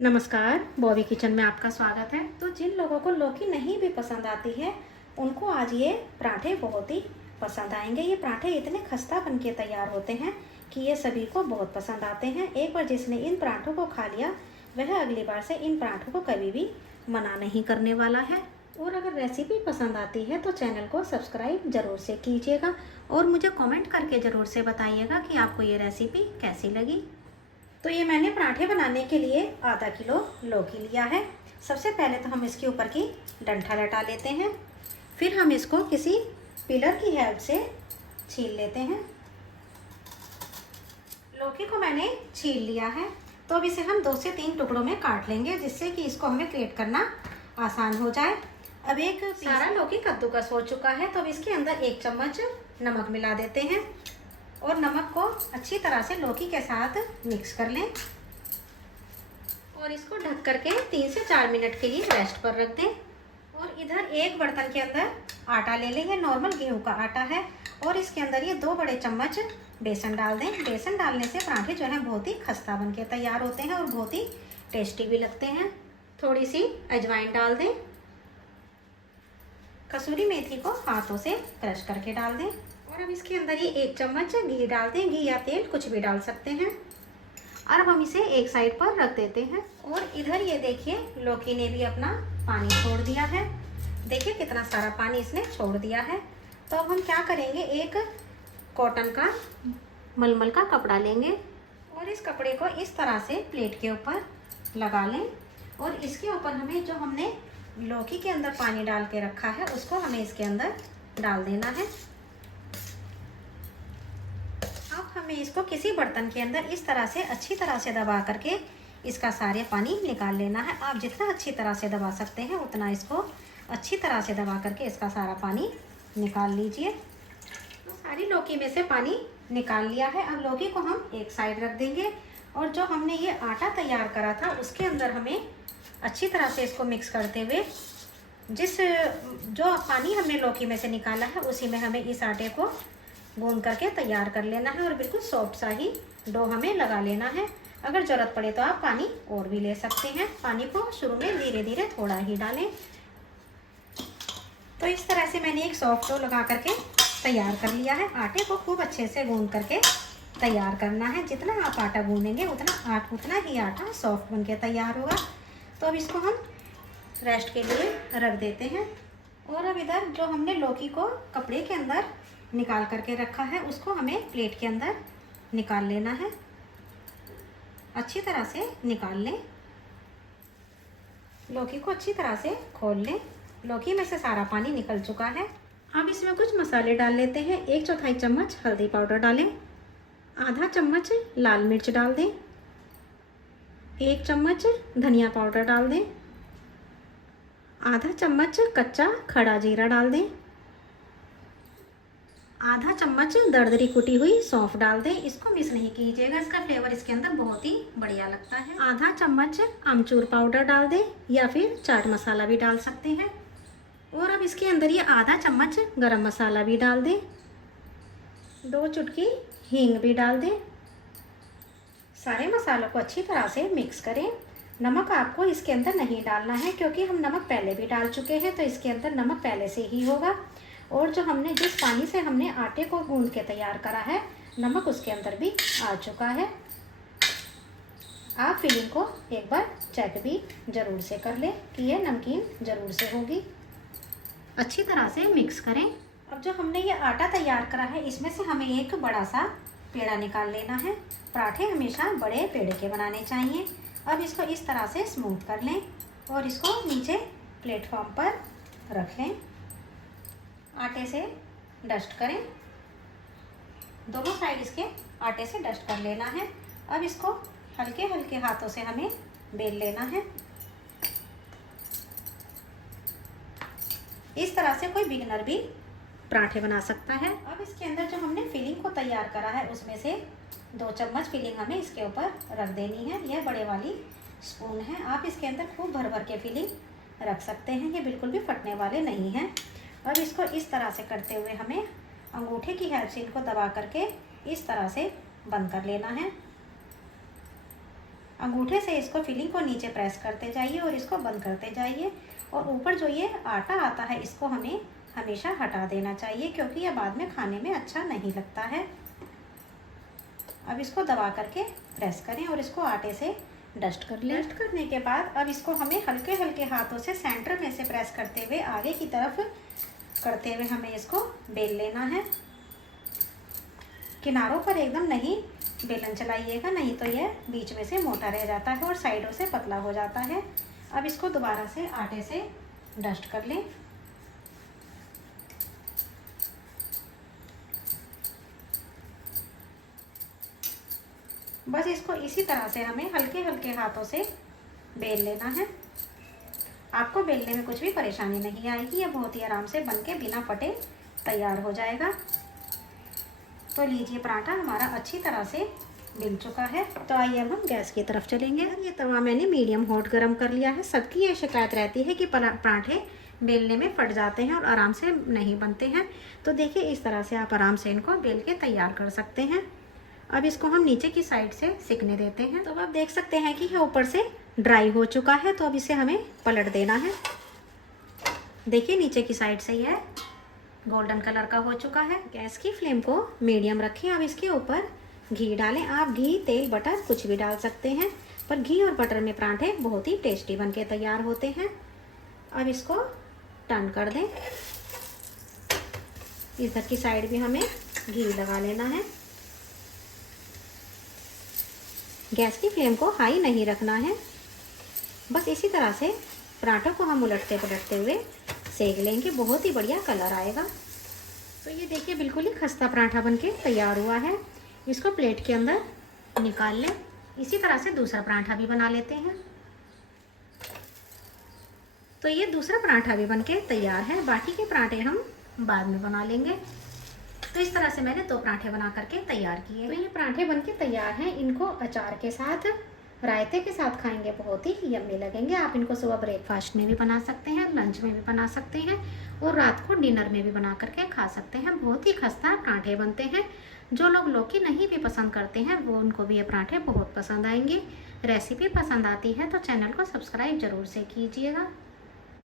नमस्कार, बॉबी किचन में आपका स्वागत है। तो जिन लोगों को लौकी नहीं भी पसंद आती है उनको आज ये पराठे बहुत ही पसंद आएंगे। ये पराठे इतने खस्ता बन के तैयार होते हैं कि ये सभी को बहुत पसंद आते हैं। एक बार जिसने इन पराठों को खा लिया वह अगली बार से इन पराठों को कभी भी मना नहीं करने वाला है। और अगर रेसिपी पसंद आती है तो चैनल को सब्सक्राइब ज़रूर से कीजिएगा और मुझे कमेंट करके ज़रूर से बताइएगा कि आपको ये रेसिपी कैसी लगी। तो ये मैंने पराठे बनाने के लिए आधा किलो लौकी लिया है। सबसे पहले तो हम इसके ऊपर की डंठल हटा लेते हैं, फिर हम इसको किसी पिलर की हेल्प से छील लेते हैं। लौकी को मैंने छील लिया है, तो अब इसे हम 2 से 3 टुकड़ों में काट लेंगे जिससे कि इसको हमें ग्रेट करना आसान हो जाए। अब एक सारा लौकी कद्दूकस हो चुका है, तो अब इसके अंदर 1 चम्मच नमक मिला देते हैं और नमक को अच्छी तरह से लौकी के साथ मिक्स कर लें और इसको ढक करके 3 से 4 मिनट के लिए रेस्ट पर रख दें। और इधर एक बर्तन के अंदर आटा ले लें। ये नॉर्मल गेहूं का आटा है और इसके अंदर ये 2 बड़े चम्मच बेसन डाल दें। बेसन डालने से पराठे जो हैं बहुत ही खस्ता बन के तैयार होते हैं और बहुत ही टेस्टी भी लगते हैं। थोड़ी सी अजवाइन डाल दें। कसूरी मेथी को हाथों से क्रश करके डाल दें और अब इसके अंदर ये 1 चम्मच घी डाल दें। घी या तेल कुछ भी डाल सकते हैं। और अब हम इसे एक साइड पर रख देते हैं। और इधर ये देखिए लौकी ने भी अपना पानी छोड़ दिया है। देखिए कितना सारा पानी इसने छोड़ दिया है। तो अब हम क्या करेंगे, एक कॉटन का मलमल का कपड़ा लेंगे और इस कपड़े को इस तरह से प्लेट के ऊपर लगा लें और इसके ऊपर हमें जो हमने लौकी के अंदर पानी डाल के रखा है उसको हमें इसके अंदर डाल देना है। अब हमें इसको किसी बर्तन के अंदर इस तरह से अच्छी तरह से दबा करके इसका सारे पानी निकाल लेना है। आप जितना अच्छी तरह से दबा सकते हैं उतना इसको अच्छी तरह से दबा करके इसका सारा पानी निकाल लीजिए। तो सारी लौकी में से पानी निकाल लिया है। अब लौकी को हम एक साइड रख देंगे और जो हमने ये आटा तैयार करा था उसके अंदर हमें अच्छी तरह से इसको मिक्स करते हुए जो पानी हमने लौकी में से निकाला है उसी में हमें इस आटे को गूंद करके तैयार कर लेना है और बिल्कुल सॉफ्ट सा ही डो हमें लगा लेना है। अगर ज़रूरत पड़े तो आप पानी और भी ले सकते हैं। पानी को शुरू में धीरे धीरे थोड़ा ही डालें। तो इस तरह से मैंने एक सॉफ्ट डो लगा करके तैयार कर लिया है। आटे को खूब अच्छे से गूंद करके तैयार करना है। जितना आप आटा गूंदेंगे उतना ही आटा सॉफ्ट बन के तैयार होगा। तो अब इसको हम रेस्ट के लिए रख देते हैं। और अब इधर जो हमने लौकी को कपड़े के अंदर निकाल करके रखा है उसको हमें प्लेट के अंदर निकाल लेना है। अच्छी तरह से निकाल लें। लौकी को अच्छी तरह से खोल लें। लौकी में से सारा पानी निकल चुका है। अब इसमें कुछ मसाले डाल लेते हैं। 1/4 चम्मच हल्दी पाउडर डालें, आधा चम्मच लाल मिर्च डाल दें, 1 चम्मच धनिया पाउडर डाल दें, आधा चम्मच कच्चा खड़ा जीरा डाल दें, आधा चम्मच दरदरी कुटी हुई सौंफ डाल दें। इसको मिक्स नहीं कीजिएगा, इसका फ्लेवर इसके अंदर बहुत ही बढ़िया लगता है। आधा चम्मच अमचूर पाउडर डाल दें या फिर चाट मसाला भी डाल सकते हैं। और अब इसके अंदर ये आधा चम्मच गरम मसाला भी डाल दें, 2 चुटकी हींग भी डाल दें। सारे मसालों को अच्छी तरह से मिक्स करें। नमक आपको इसके अंदर नहीं डालना है क्योंकि हम नमक पहले भी डाल चुके हैं, तो इसके अंदर नमक पहले से ही होगा। और जो हमने जिस पानी से हमने आटे को गूंद के तैयार करा है नमक उसके अंदर भी आ चुका है। आप फिलिंग को एक बार चेक भी ज़रूर से कर लें कि ये नमकीन ज़रूर से होगी। अच्छी तरह से मिक्स करें। अब जो हमने ये आटा तैयार करा है इसमें से हमें एक बड़ा सा पेड़ा निकाल लेना है। पराठे हमेशा बड़े पेड़े के बनाने चाहिए। अब इसको इस तरह से स्मूथ कर लें और इसको नीचे प्लेटफॉर्म पर रख लें। आटे से डस्ट करें। दोनों साइड इसके आटे से डस्ट कर लेना है। अब इसको हल्के हल्के हाथों से हमें बेल लेना है। इस तरह से कोई बिगिनर भी पराठे बना सकता है। अब इसके अंदर जो हमने फिलिंग को तैयार करा है उसमें से 2 चम्मच फिलिंग हमें इसके ऊपर रख देनी है। यह बड़े वाली स्पून है। आप इसके अंदर खूब भर भर के फिलिंग रख सकते हैं, ये बिल्कुल भी फटने वाले नहीं हैं। अब इसको इस तरह से करते हुए हमें अंगूठे की हेल्प से इनको दबा करके इस तरह से बंद कर लेना है। अंगूठे से इसको फिलिंग को नीचे प्रेस करते जाइए और इसको बंद करते जाइए। और ऊपर जो ये आटा आता है इसको हमें हमेशा हटा देना चाहिए, क्योंकि यह बाद में खाने में अच्छा नहीं लगता है। अब इसको दबा करके प्रेस करें और इसको आटे से डस्ट कर लें। डस्ट करने के बाद अब इसको हमें हल्के हल्के हाथों से सेंटर में से प्रेस करते हुए आगे की तरफ करते हुए हमें इसको बेल लेना है। किनारों पर एकदम नहीं बेलन चलाइएगा, नहीं तो यह बीच में से मोटा रह जाता है और साइडों से पतला हो जाता है। अब इसको दोबारा से आटे से डस्ट कर लें। बस इसको इसी तरह से हमें हल्के हल्के हाथों से बेल लेना है। आपको बेलने में कुछ भी परेशानी नहीं आएगी, यह बहुत ही आराम से बनके बिना फटे तैयार हो जाएगा। तो लीजिए पराठा हमारा अच्छी तरह से बिल चुका है। तो आइए अब हम गैस की तरफ चलेंगे। ये तवा मैंने मीडियम हॉट गरम कर लिया है। सबकी ये शिकायत रहती है कि पराठे बेलने में फट जाते हैं और आराम से नहीं बनते हैं। तो देखिए इस तरह से आप आराम से इनको बेल के तैयार कर सकते हैं। अब इसको हम नीचे की साइड से सिकने देते हैं। तो अब आप देख सकते हैं कि यह ऊपर से ड्राई हो चुका है। तो अब इसे हमें पलट देना है। देखिए नीचे की साइड से यह गोल्डन कलर का हो चुका है। गैस की फ्लेम को मीडियम रखें। अब इसके ऊपर घी डालें। आप घी, तेल, बटर कुछ भी डाल सकते हैं, पर घी और बटर में पराठे बहुत ही टेस्टी बनके तैयार होते हैं। अब इसको टर्न कर दें। इधर की साइड भी हमें घी लगा लेना है। गैस की फ्लेम को हाई नहीं रखना है। बस इसी तरह से पराठों को हम उलटते पलटते हुए सेक लेंगे, बहुत ही बढ़िया कलर आएगा। तो ये देखिए बिल्कुल ही खस्ता पराठा बनके तैयार हुआ है। इसको प्लेट के अंदर निकाल लें। इसी तरह से दूसरा पराठा भी बना लेते हैं। तो ये दूसरा पराठा भी बनके तैयार है। बाकी के पराठे हम बाद में बना लेंगे। तो इस तरह से मैंने 2 पराठे बना करके तैयार किए। तो ये पराठे बनके तैयार हैं। इनको अचार के साथ, रायते के साथ खाएंगे, बहुत ही यम्मी लगेंगे। आप इनको सुबह ब्रेकफास्ट में भी बना सकते हैं, लंच में भी बना सकते हैं और रात को डिनर में भी बना करके खा सकते हैं। बहुत ही खस्ता पराठे बनते हैं। जो लोग लौकी नहीं भी पसंद करते हैं वो उनको भी ये पराठे बहुत पसंद आएंगे। रेसिपी पसंद आती है तो चैनल को सब्सक्राइब ज़रूर से कीजिएगा।